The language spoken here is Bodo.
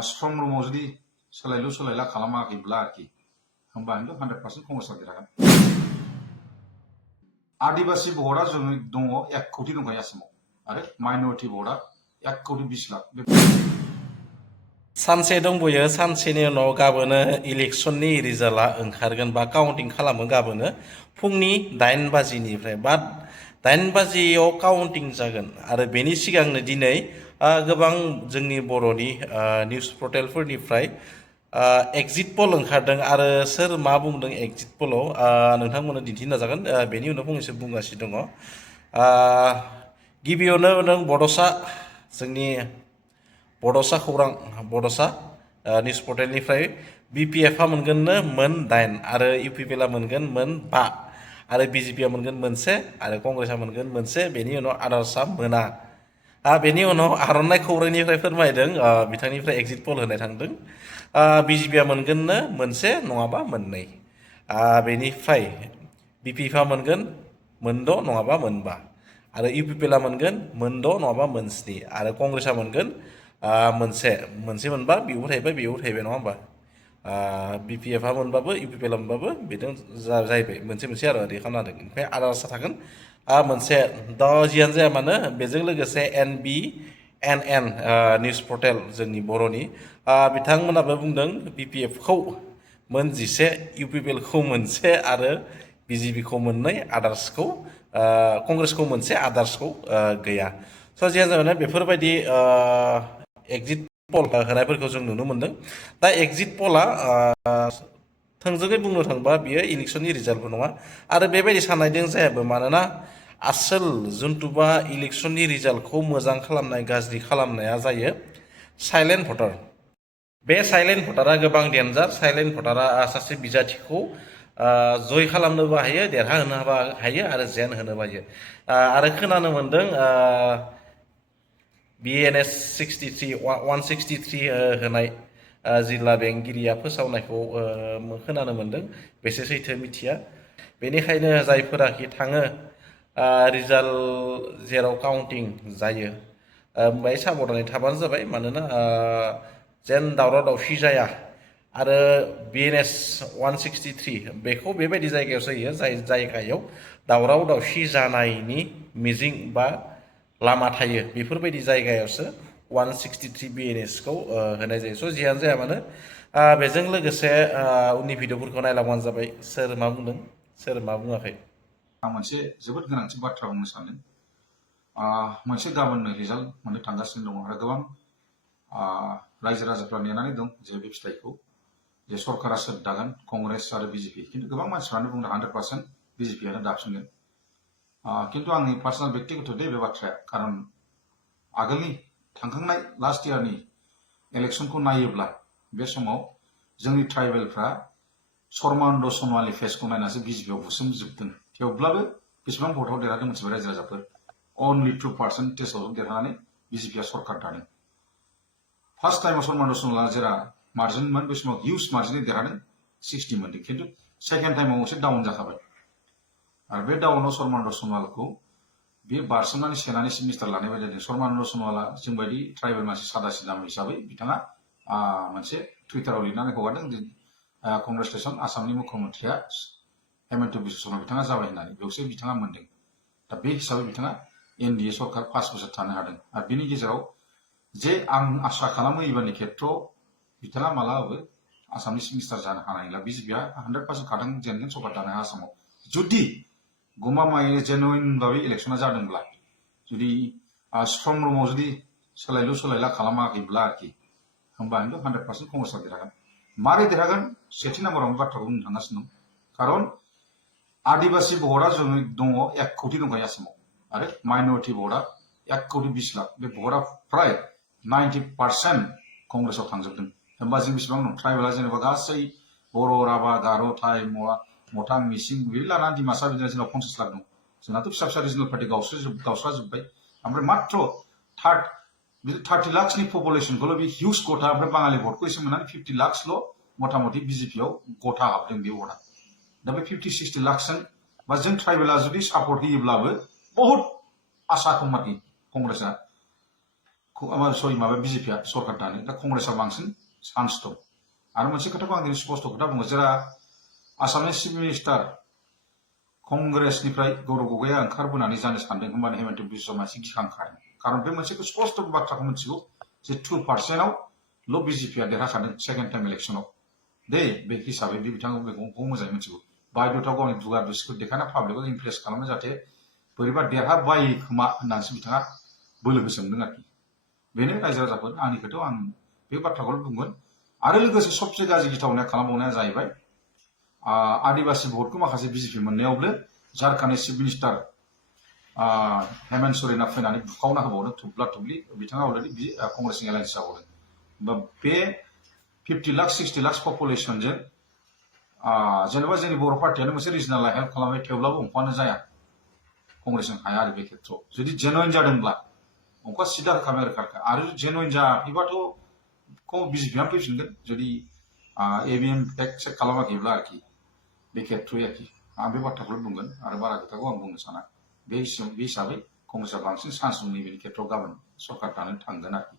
strong room जुदि सोलायलु सोलायला खालामाखैब्ला आरोखि होमबा 100% कंग्रेसआ देरहागोन। आदिबासी भटआ जोंनि दङ 1 कोटी दंखायो आसामाव आरो माइनरिटी भटआ 1 कोटी 20 लाख। सानसे दंबोयो, सानसेनि उनाव गाबोनो इलेक्शननि रिजाल्टआ ओंखारगोन बा काउन्टिं खालामो गाबोनो फुंनि 8 बाजिनिफ्राय बा 8 बाजियाव काउन्टिं जागोन आरो बेनि सिगांनो दिनै गोबां जोंनि बर'नि निउस पर्टेलफोरनिफ्राय एक्जिट पल ओंखारदों आरो सोर मा बुंदों एक्जिट पलाव नोंथांमोननो दिन्थिनो नाजागोन। बेनि उनाव फंनैसो बुंगासिनो दङ। गिबियावनो नों बड'सा जोंनि बड'सा खौरां बड'सा निउस पर्टेलनिफ्राय BPFआ मोनगोननो मोन 8 आरो UPPLआ मोनगोन मोन 5 आरो BJPआ मोनगोन मोनसे आरो कंग्रेसआ मोनगोन मोनसे। बेनि उनाव आदार्सआ मोना। बेनि उनाव आर'नाइ खौरांनिफ्राय फोरमायदों बिथांनिफ्राय एक्जिट पल होनाय थांदों BJPआ मोनगोननो मोनसे नङाबा मोननै। बेनिफ्राय BPFआ मोनगोन मोनद' नङाबा मोनबा आरो UPPLआ मोनगोन मोनद' नङाबा मोनस्नि आरो कंग्रेसआ मोनगोन मोनसे मोनबा बेयावबो थाहैबाय नङा होमबा। BPFआ मोनबाबो UPPLआ मोनबाबो बेजों जाहैबाय मोनसे आरो ओरै खालामना होदों। ओमफ्राय आदार्सआ थागोन मोनसे। दा जियानो जाया मानो बेजों लोगोसे NBNN निउस पर्टेल जोंनि बर'नि बिथांमोनाबो बुंदों BPFखौ मोन 11, UPPLखौ मोनसे आरो BJPखौ मोननै, आदार्सखौ कंग्रेसखौ मोनसे, आदार्सखौ गैया। स' जियानो जाया मानो बेफोरबायदि एक्जिट पल होनायफोरखौ जों नुनो मोन्दों। दा एक्जिट पला थोंजोङै बुंनो थाङोबा बियो इलेक्शननि रिजाल्टबो नङा आरो बेबायदि साननायदों जायाबो। मानोना आसोल जुनथुबा इलेक्शननि रिजाल्टखौ मोजां खालामनाय गाज्रि खालामनाया जायो साइलेन्ट भटार। बे साइलेन्ट भटारा गोबां डेन्जार। साइलेन्ट भटारा सासे बिजाथिखौ जय खालामनोबो हायो, देरहाहोनोबो हायो आरो जेन होनोबो हायो। आरो खोनानो मोन्दों BNS 163 होनाय जिल्ला बेंगिरिया फोसावनायखौ खोनानो मोन्दों। बेसे सैथो मिथिया। बेनिखायनो जायफोराखि थाङो रिजाल्ट जेराव काउन्टिं जायो बाहाय साबधानै थाबानो जाबाय। मानोना जेन दावराव दावसि जाया आरो BNS 163 बेखौ बेबायदि जायगायावसो होयो जाय जायगायाव दावराव दावसि जानायनि मिजिं बा लामा थायो। बेफोरबायदि जायगायावसो 163 BNSखौ होनाय जायो। स' जियानो जाया मानो बेजों लोगोसे उननि भिडिअफोरखौ नायलांबानो जाबाय सोर मा बुंदों सोर मा बुङाखै। आं मोनसे जोबोद गोनांथि बाथ्रा बुंनो सानदों। मोनसे गाबोननो रिजाल्ट मोननो थांगासिनो दङ आरो गोबां रायजो राजाफ्रा नेनानै दं जे बे फिथाइखौ जे सरकारा सोर दागोन कंग्रेस आरो BJP। खिन्थु गोबां मानसिफ्रानो बुंदों 100% BJPआनो दाफिनगोन। खिन्थु आंनि पार्सनेल व्यक्तिगत दे बे बाथ्राया। खारन आगोलनि थांखांनाय लास्ट इयारनि इलेक्शनखौ नायोब्ला बे समाव जोंनि ट्राइबेलफ्रा सर्मानन्द सन'वालनि फेसखौ नायनासो BJPआव बुसोमजोबदों। थेवब्लाबो बेसेबां भटआव देरहादों मोनथिबाय रायजो राजाफोर। अनलि 2% देरहानानै BJPआ सरकार दादों। फार्स्ट टाइमाव सर्मानन्द सन'वाला जेरा मार्जिनमोन बे समाव हिउज मार्जिनै देरहादों 60 मोनदों। खिन्थु सेकेन्ड टाइमाव एसे डाउन जाखाबाय आरो बे डाउनाव सर्मानन्द सन'वालखौ बे बारसोमनानै सेनानै मिनिस्टार लानाय बायदि जादों। सर्मानन्द सन'वाला जोंबायदि ट्राइबेल मानसि सादा सिदा हिसाबै बिथाङा मोनसे टुइटाराव लिरनानै हगारदों कंग्रेचुलेसन आसामनि मुख्यमन्त्रिया हेमन्त बिश्व शर्मा बिथाङा जाबाय होननानै। बेयावसो बिथाङा मोनदों। दा बे हिसाबै बिथाङा NDA सरकार 5 बोसोर थानो हादों। आरो बिनि गेजेराव जे आं आसा खालामो इबारनि खेत्रआव बिथाङा मालाबाबो आसामनि चिफ मिनिस्टार जानो हानाय नंला। BJPआ 100% खादों जेनगोन सरकार दानो आसामाव। जुदि गमामायै जेनुइन भाबै इलेक्शना जादोंब्ला जुदि स्ट्रं रुमाव जुदि सोलायलु सोलायला खालामाखैब्ला आरोखि होमबा 100% कंग्रेसआ देरहागोन। मारै देरहागोन सेथि नाम्बारावनो बाथ्राखौ बुंनो थांगासिनो दं। खारन आदिबासी भटआ जोंनि दङ 1 कोटी दंखायो आसामाव आरो माइनरिटी भटआ 1 कोटी 20 लाख। बे भटआ प्राय 90% कंग्रेसआव थांजोबदों। होमबा जों बेसेबां दं ट्राइबेला जेनेबा गासै बर', राभा, गार', थाइ, मथां, मिसिं बिदि लानानै डिमासा बिदिनो जोंनाव 50 लाख दं। जोंनाथ' फिसा फिसा रिजनेल पार्टि गावस्राजोब्बाय। ओमफ्राय मात्र 30 लाखसनि पपुलेसनखौल' बे हिउज गथा ओमफ्राय बाङालि भटखौ एसे मोननानै 50 लाखसल' मथा मथि BJPआव गथा हाबदों बे भटआ। दा बे 50-60 लाखजों बा जों ट्राइबेला जुदि सापर्ट होयोब्लाबो बहुत आसा दं माथि सरि माबा बिजेपिया सरकार दानो दा कंग्रेसआ बांसिन चान्स दं आरो मोनसे खोथाखौ आं दिनै स्पष्ट खोथा बुङो जेरा आसामनि चिफ मिनिस्टार कंग्रेसनिफ्राय गौरव गगैया ओंखारबोनानै जानो सानदों होमबानो हेमन्त बिश्व शर्मा एसे गिखांखादों खारन बे मोनसेखौ स्पष्ट बाथ्राखौ मिथिगौ जे 2%आवल' बिजेपिया देरहाखादों सेकेन्ड टाइम इलेक्सनाव दे बे हिसाबै बे बिथांखौ बेखौ मोजाङै मिथिगौ बायद'था गावनि दुगा दुसिखौ देखायना पाब्लिकआव इमप्रेस खालामनो जाहाथे बोरैबा देरहाबायो खोमा होननानैसो बिथाङा बोलो होसोमदों आरोखि बेनो रायजो राजाफोर आंनि खोथायाव आं बे बाथ्राखौल' बुंगोन आरो लोगोसे सबसे गाज्रि गिथावनाया खालामबावनाया जाहैबाय आदिबासि भटखौ माखासे बिजेपि मोननायावबो झारखान्डनि चिफ मिनिस्टार हेमन्त सरेना फैनानै बुखावना होबावदों थुब्ला थुब्लि बिथाङा अलरेडि कंग्रेसनि एलायन्स जाबावदों बा बे 50 लाख 60 लाख पपुलेसनजों जेनेबा जोंनि बर' पार्टियानो मोनसे रिजनाल हेल्प खालामबाय थेवब्लाबो अंकआनो जाया कंग्रेसजों हाया आरो बे खेत्रआव जुदि जेनुइन जादोंब्ला अंकआ सिदा होखाबाय रोखा आरो जेनुइन जायाखैबाथ' बिजेपियानो फैफिनगोन जुदि एभिएम चेक खालामाखैब्ला आरोखि बे खेत्र'यै आरोखि आं बे बाथ्राखौल' बुंगोन आरो बारा खोथाखौ आं बुंनो साना बे हिसाबै कंग्रेसआ बांसिन चान्स दं नैबे खेत्रआव गाबोन सरकार दानो थांगोन आरोखि